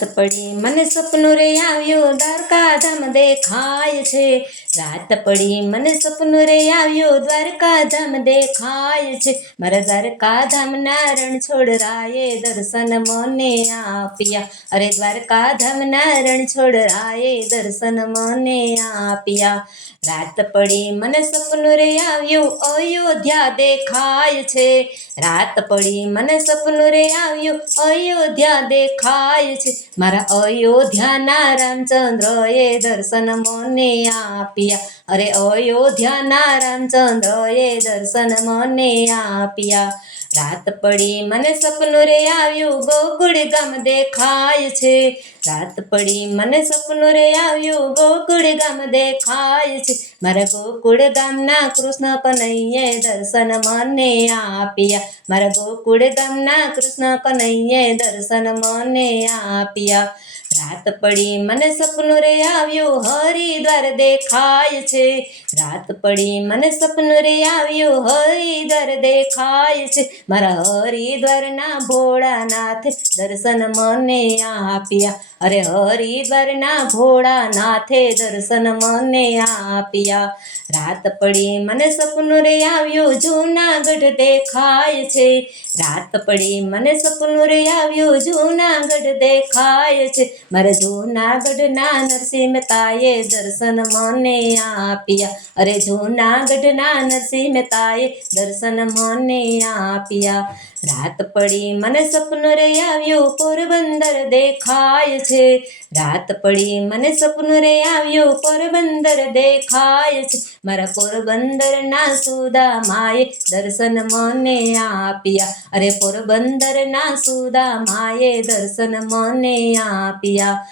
રાત પડી મને સપનું રે આવ્યું દ્વારકા ધામ દેખાય છે। રાત પડી મને સપનું રે આવ્યું દ્વારકા ધામ દેખાય છે। મારા દ્વારકા ધામના રણ છોડરાએ દર્શન મને આપ્યા। અરે દ્વારકા ધામના રણ છોડરાએ દર્શન મને આપ્યા। રાત પડી મને સપનું રે આવ્યું અયોધ્યા દેખાય છે। રાત પડી મને સપનું રે આવ્યું અયોધ્યા દેખાય છે। મારા અયોધ્યાના રામચંદ્રએ દર્શન મને આપ્યા। અરે અયોધ્યાના રામચંદ્રએ દર્શન મને આપ્યા। રાત પડી મને સપનું રે આવ્યું ગોકુળ ગામ દેખાય છે। રાત પડી મને સપનું રે આવ્યું ગોકુળ ગામ દેખાય છે। મારા ગોકુળ ગામના કૃષ્ણ કનૈયે દર્શન મને આપ્યા। મારા ગોકુળ ગામના કૃષ્ણ કનૈયે દર્શન મને આપ્યા। રાત પડી મને સપનું રે આવ્યું હરિદ્વાર દેખાય છે। રાત પડી મને સપનું રે આવ્યું હરિદ્વાર દેખાય છે। મારા હરિદ્વારના ભોળાનાથે દર્શન મને આપ્યા। અરે હરિદ્વારના ભોળાનાથે દર્શન મને આપ્યા। રાત પડી મને સપનું રે આવ્યું જૂનાગઢ દેખાય છે। રાત પડી મને સપનું રે આવ્યું જૂનાગઢ દેખાય છે। મારા જૂનાગઢના નરસિંહ મહેતાએ દર્શન મને આપ્યા। અરે જૂનાગઢના નરસિંહ મહેતાએ દર્શન મને આપ્યા। રાત પડી મને સપનું રે આવ્યું પોરબંદર દેખાય છે। રાત પડી મને સપનું રે આવ્યું પોરબંદર દેખાય છે। મારા પોરબંદરના સુદામાએ દર્શન મને આપ્યા। અરે પોરબંદરના સુદામાએ દર્શન મને આપ્યા।